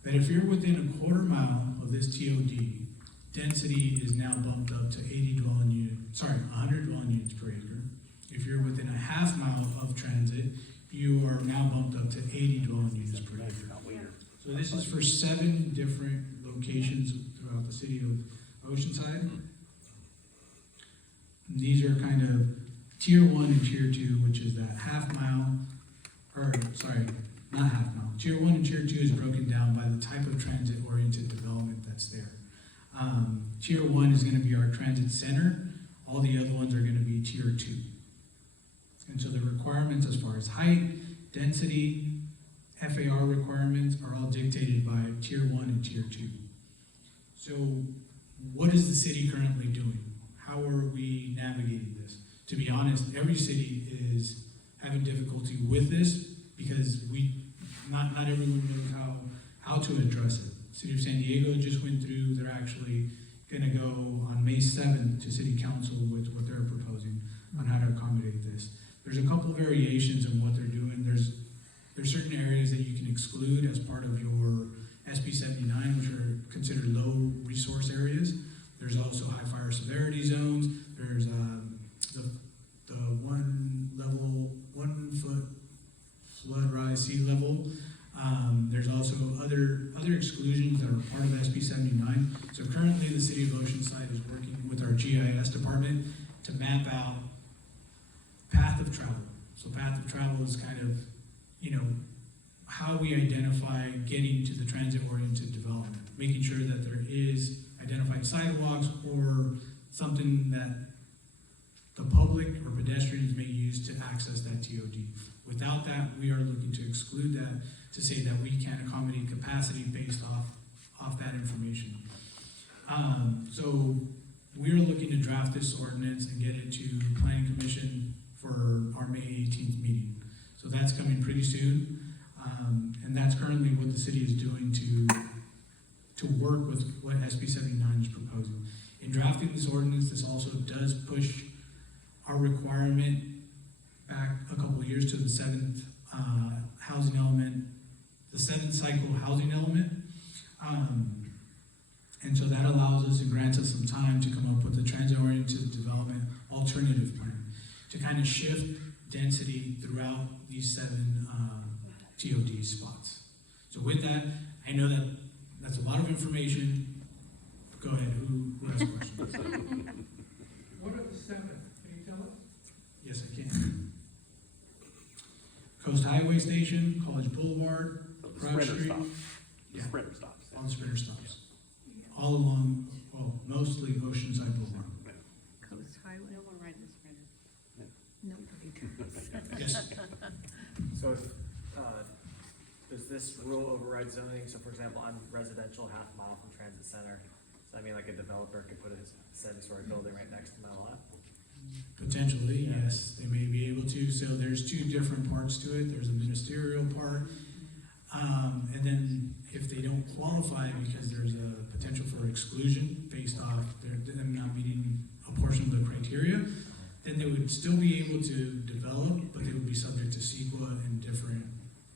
that if you're within a quarter mile of this TOD, density is now bumped up to 100 dwelling units per acre. If you're within a half mile of transit, you are now bumped up to 80 dwelling units per acre. So this is for 7 different locations throughout the city of Oceanside. And these are kind of tier 1 and tier 2, which is that not half mile. Tier 1 and tier 2 is broken down by the type of transit-oriented development that's there. Tier 1 is gonna be our transit center. All the other ones are gonna be tier 2. And so the requirements as far as height, density, FAR requirements are all dictated by tier 1 and tier 2. So what is the city currently doing? How are we navigating this? To be honest, every city is having difficulty with this because not everyone knows how to address it. City of San Diego just went through, they're actually gonna go on May 7th to city council with what they're proposing on how to accommodate this. There's a couple variations in what they're doing. There's certain areas that you can exclude as part of your SB 79, which are considered low resource areas. There's also high fire severity zones. There's the 1 foot flood rise sea level. There's also other exclusions that are part of SB 79. So currently the city of Oceanside is working with our GIS department to map out path of travel. So path of travel is kind of, how we identify getting to the transit-oriented development, making sure that there is identified sidewalks or something that the public or pedestrians may use use to access that TOD. Without that, we are looking to exclude that, to say that we can't accommodate capacity based off that information. So we're looking to draft this ordinance and get it to planning commission for our May 18th meeting. So that's coming pretty soon. And that's currently what the city is doing to work with what SB 79 is proposing. In drafting this ordinance, this also does push our requirement back a couple of years to the seventh housing element, the seventh cycle housing element. And so that allows us and grants us some time to come up with a transit-oriented development alternative plan to kind of shift density throughout these 7 TOD spots. So with that, I know that that's a lot of information. Go ahead, who has questions? What are the 7? Can you tell us? Yes, I can. Coast Highway Station, College Boulevard, So the Cross sprinter Street. stops, the Yeah. sprinter stops. On sprinter stops. All along, well, mostly Oceanside Boulevard. Coast Highway. No one rides the sprinter. Yeah. Nobody does. Yes, So if, does this rule override zoning? So for example, I'm residential, half a mile from transit center. So I mean, like a developer could put a 7-story building right next to my lot? potentially, yes, they may be able to. So there's 2 different parts to it. There's a ministerial part. And then if they don't qualify because there's a potential for exclusion based off them not meeting a portion of the criteria, then they would still be able to develop, but they would be subject to CEQA and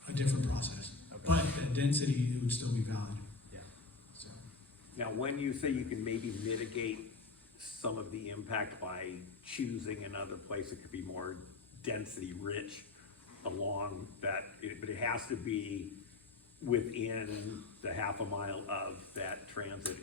a different process. Okay. But that density, it would still be valid. Yeah. So, Now, when you say you can maybe mitigate some of the impact by choosing another place that could be more density rich along that, but it has to be within the half a mile of that transit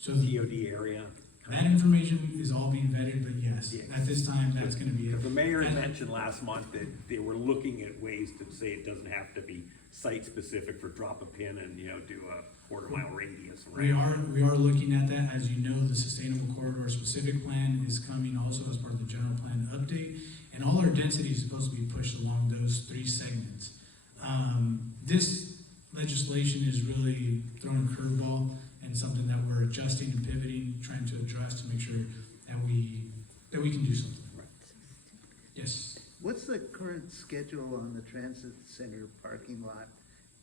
so TOD area. that information is all being vetted, but yes, Yes. at this time, that's gonna be it. The mayor And- mentioned last month that they were looking at ways to say it doesn't have to be site-specific for drop a pin and, do a quarter-mile radius around. We are looking at that. As you know, the Sustainable Corridor Specific Plan is coming also as part of the general plan update. And all our density is supposed to be pushed along those 3 segments. This legislation is really throwing a curveball and something that we're adjusting and pivoting, trying to address to make sure that we can do something. Yes. What's the current schedule on the transit center parking lot?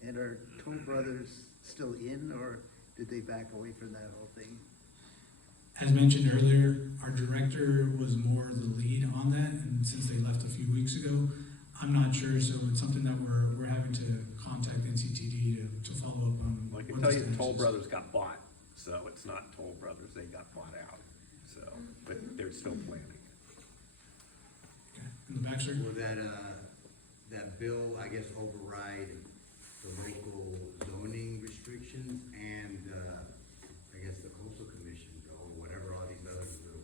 And are Toll Brothers still in, or did they back away from that whole thing? As mentioned earlier, our director was more the lead on that, and since they left a few weeks ago, I'm not sure, so it's something that we're having to contact NCTD to follow up on. Well, I can what tell the you, status Toll is. Brothers got bought, so it's not Toll Brothers, they got bought out, so, but they're still planning. Okay. In the back, sir? Will that bill, I guess, override the local zoning restrictions and, I guess, the coastal commission bill, or whatever all these other little,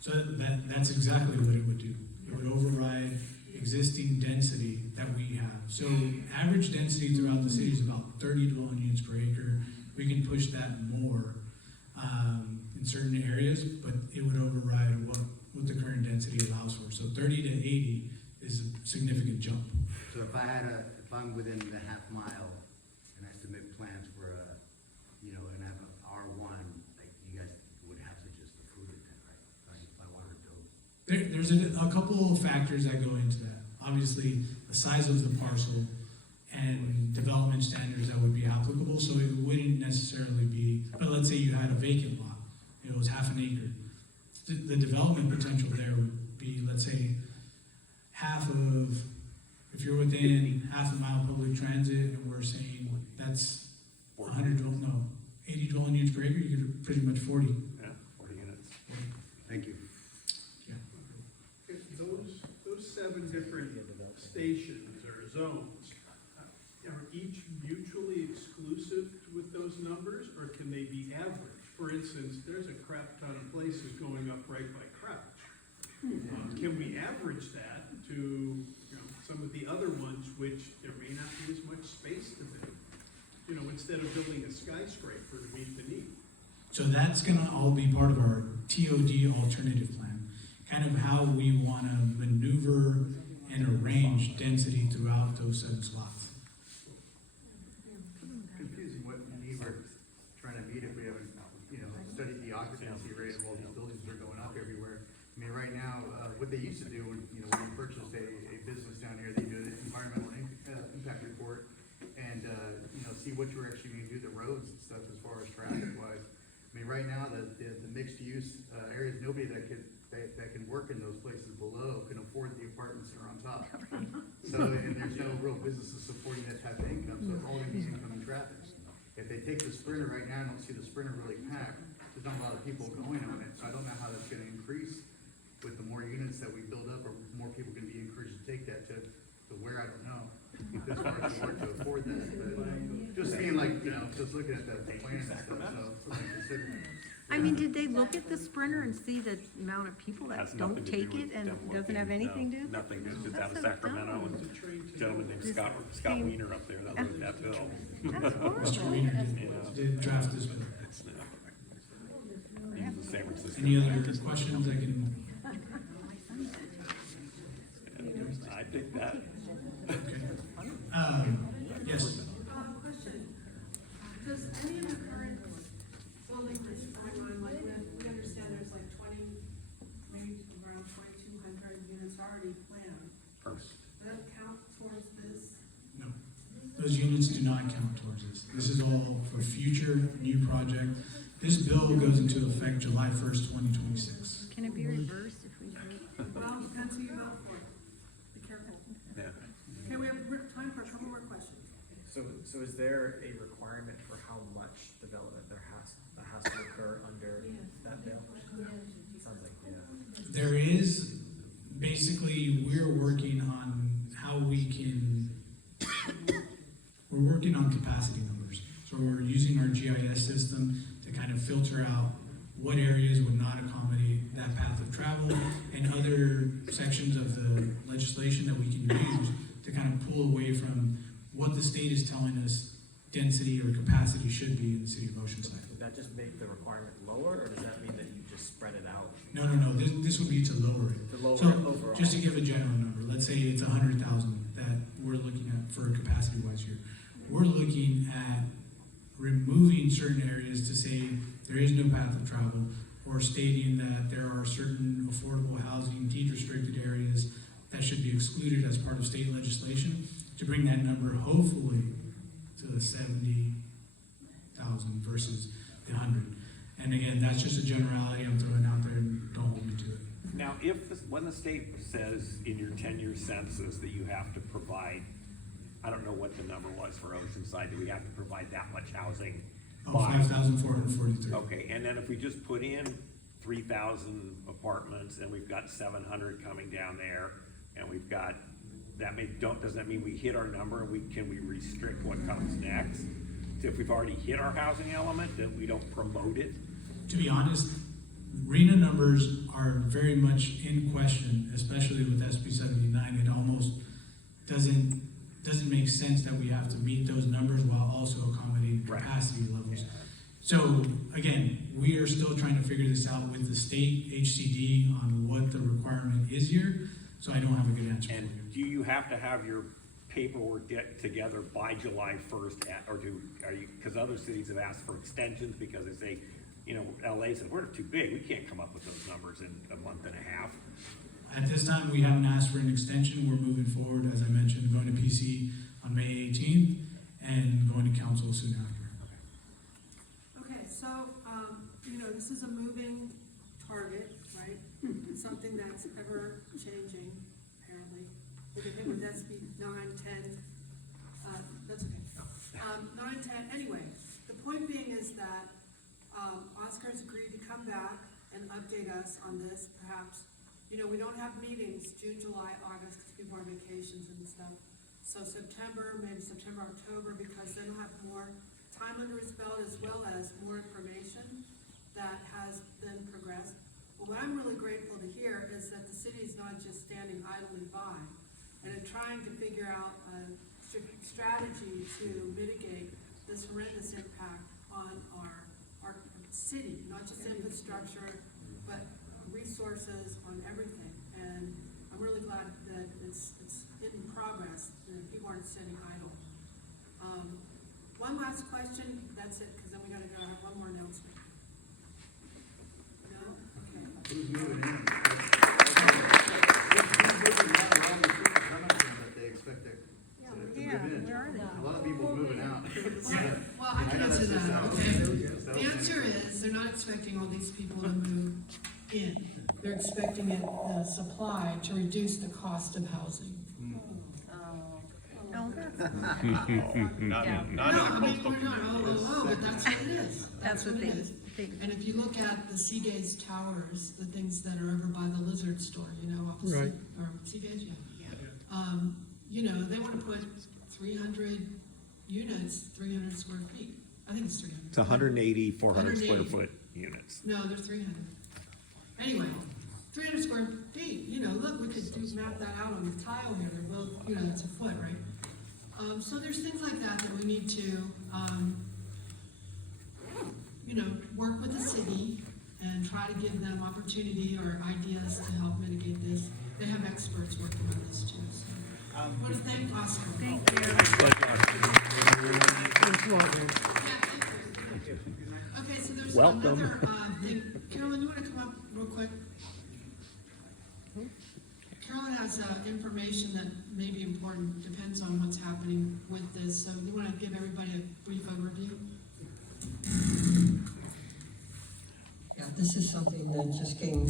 So that's exactly what it would do. It would override existing density that we have. So average density throughout the city is about 30 dwelling units per acre. We can push that more in certain areas, but it would override what the current density allows for. So 30 to 80 is a significant jump. so if I'm within the half mile and I submit plans for and have an R1, like, you guys would have to just approve it then, right? If I wanted to. There's a couple of factors that go into that. Obviously, the size of the parcel and development standards that would be applicable, so it wouldn't necessarily be, but let's say you had a vacant lot, it was half an acre. The development potential there would be, let's say, if you're within half a mile public transit, and we're saying that's 80 dwelling units per acre, you could pretty much 40. Yeah, 40 units. Thank you. If those 7 different stations or zones, are each mutually exclusive with those numbers, or can they be averaged? For instance, there's a crap ton of places going up right by Crouch. Can we average that to, some of the other ones which there may not be as much space to build? Instead of building a skyscraper to meet the need. So that's gonna all be part of our TOD alternative plan. kind of how we want to maneuver and arrange density throughout those 7 slots. Confusing what need we're trying to meet if we haven't, studied the occupancy rate of all these buildings that are going up everywhere. I mean, right now, what they used to do when you purchased a business down here, they do an environmental impact report and, see what you're actually going to do, the roads and stuff as far as traffic wise. I mean, right now, the mixed use areas, nobody that can work in those places below can afford the apartments that are on top. So, and there's no real businesses supporting that type of income, so it's all gonna be incoming traffic. If they take the Sprinter right now, I don't see the Sprinter really packed, there's not a lot of people going on it, so I don't know how that's gonna increase with the more units that we build up, or more people can be encouraged to take that to where, I don't know. As far as the work to afford that, but just being like, just looking at the plan and stuff, so, something to consider. I mean, did they look at the Sprinter and see the amount of people that Has don't nothing to take do it with and them doesn't have looking, anything to do? Nothing, it's just out of That's so Sacramento, dumb. and a gentleman named Just Scott came- Wiener up there that looked at that bill. That's horrible. Mr. Wiener did draft this bill. He's the San Francisco. Any other questions I can? I think that, Yes. Question, does any of the current building that's going on, like, we understand there's like 20, maybe around 2,200 units already planned. Does that count towards this? No, those units do not count towards this. This is all for future new project. This bill goes into effect July 1st, 2026. Can it be reversed if we do? Well, depends who you vote for. Be careful. yeah. Okay, we have time for a couple more questions. So is there a requirement for how much development that has to occur under that bill? Sounds like, yeah. There is, basically, we're working on how we can, we're working on capacity numbers. So we're using our GIS system to kind of filter out what areas would not accommodate that path of travel and other sections of the legislation that we can use to kind of pull away from what the state is telling us density or capacity should be in the city of Oceanside. Would that just make the requirement lower, or does that mean that you just spread it out? No, this would be to lower it. To lower So, it overall? just to give a general number, let's say it's 100,000 that we're looking at for capacity wise here. We're looking at removing certain areas to say there is no path of travel, or stating that there are certain affordable housing, deed restricted areas that should be excluded as part of state legislation, to bring that number hopefully to the 70,000 versus the 100. And again, that's just a generality I'm throwing out there, and don't hold me to it. Now, when the state says in your 10-year census that you have to provide, I don't know what the number was for Oceanside, do we have to provide that much housing? Oh, 5,443. Okay, and then if we just put in 3,000 apartments, and we've got 700 coming down there, and we've got, does that mean we hit our number, and can we restrict what comes next? So if we've already hit our housing element, then we don't promote it? To be honest, RENA numbers are very much in question, especially with SB 79. It almost doesn't make sense that we have to meet those numbers while also accommodating capacity levels. So again, we are still trying to figure this out with the state HCD on what the requirement is here, so I don't have a good answer for you. And do you have to have your paperwork get together by July 1st, because other cities have asked for extensions because they say, LA said, we're too big, we can't come up with those numbers in a month and a half. At this time, we haven't asked for an extension. We're moving forward, as I mentioned, going to PC on May 18th and going to council soon after. Okay, so, this is a moving target, right? It's something that's ever changing, apparently. If you think with SB 9, 10, that's okay. 9, 10, anyway, the point being is that, Oscar's agreed to come back and update us on this, perhaps. We don't have meetings June, July, August, because people are on vacations and stuff. So September, maybe September, October, because then we'll have more time under his belt as well as more information that has been progressed. But what I'm really grateful to hear is that the city is not just standing idly by and in trying to figure out a strategy to mitigate this horrendous impact on our city, not just infrastructure, but resources on everything. And I'm really glad that it's in progress, and people aren't sitting idle. One last question, that's it, because then we gotta go, I have one more announcement. No? Okay. Who's moving in? That they expect to move in. where are they? A lot of people moving out. Well, I can know answer that's just that, how- okay? that's The how- answer is, they're not expecting all these people to move in. They're expecting it, supply to reduce the cost of housing. No, that's, Not, Yeah. not No, in I a mean, coastal we're not, community. but that's what it is. that's what it they is. think. And if you look at the Seagate's towers, the things that are over by the Lizard store, you know, off the Right. or Seagate's, yeah. You know, they wanna put 300 units, 300 square feet. I think it's 300. It's 180, 400 square 180. foot units. No, they're 300. Anyway, 300 square feet, you know, look, we could map that out on the tile here, they're both, you know, it's a foot, right? So there's things like that that we need to, you know, work with the city and try to give them opportunity or ideas to help mitigate this. They have experts working on this too, so. I want to thank Gossman. Thank you. Thanks a lot, man. Okay, so there's Welcome. another, thing. Carolyn, you wanna come up real quick? Carolyn has, information that may be important, depends on what's happening with this, so you wanna give everybody a brief overview? Yeah, this is something that just came,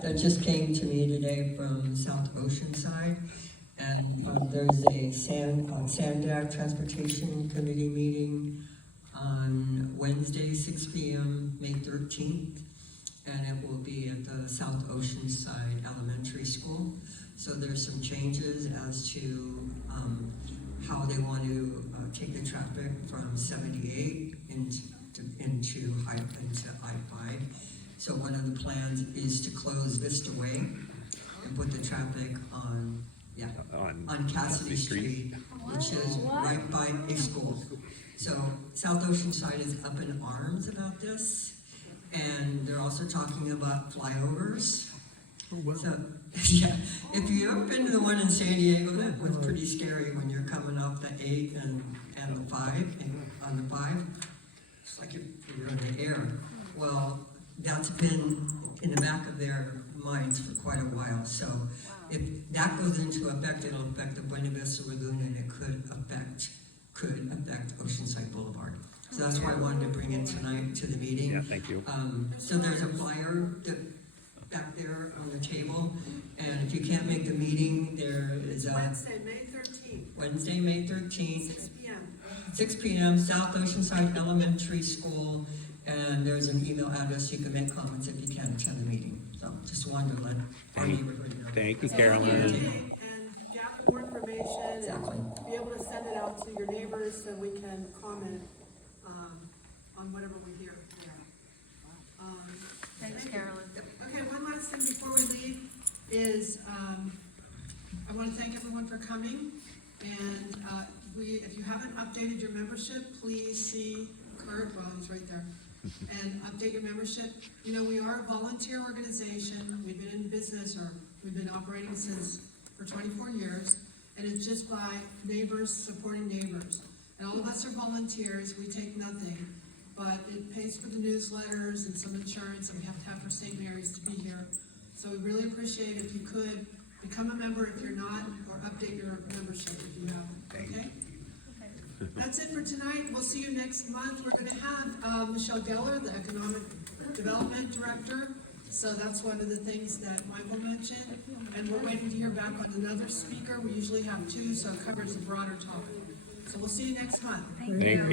that just came to me today from South Oceanside. And there's a Sandak Transportation Committee meeting on Wednesday, 6 p.m., May 13th. And it will be at the South Oceanside Elementary School. So there's some changes as to how they want to take the traffic from 78 into I-5. So one of the plans is to close Vista Way and put the traffic on Cassidy Street, which is right by a school. So South Oceanside is up in arms about this, and they're also talking about flyovers. Oh, wow. So, yeah, if you've ever been to the one in San Diego, that was pretty scary when you're coming off the 8 and the 5, and on the 5, it's like you're in the air. Well, that's been in the back of their minds for quite a while, so if that goes into effect, it'll affect the Buena Vista Lagoon, and it could affect Oceanside Boulevard. So that's why I wanted to bring it tonight to the meeting. Yeah, thank you. So there's a flyer back there on the table, and if you can't make the meeting, there is a Wednesday, May 13th, Wednesday, May 13th, 6 p.m. 6 p.m., South Oceanside Elementary School, and there's an email address, you can make comments if you can't attend the meeting. So just wanted to let our neighborhood know. Thank you, So Carolyn. and gather more information Exactly. and be able to send it out to your neighbors so we can comment on whatever we hear. Thanks, Thank you. Carolyn. Okay, one last thing before we leave is, I want to thank everyone for coming. And if you haven't updated your membership, please see Kurt, well, he's right there, and update your membership. You know, we are a volunteer organization. We've been in business, or we've been operating for 24 years, and it's just by neighbors supporting neighbors. And all of us are volunteers. We take nothing, but it pays for the newsletters and some insurance, and we have to have for St. Mary's to be here. So we really appreciate if you could become a member if you're not, or update your membership if you haven't, okay? That's it for tonight. We'll see you next month. We're gonna have Michelle Geller, the Economic Development Director. So that's one of the things that Michael mentioned. And we're waiting to hear back on another speaker. We usually have 2, so it covers a broader topic. So we'll see you next month. Thank you.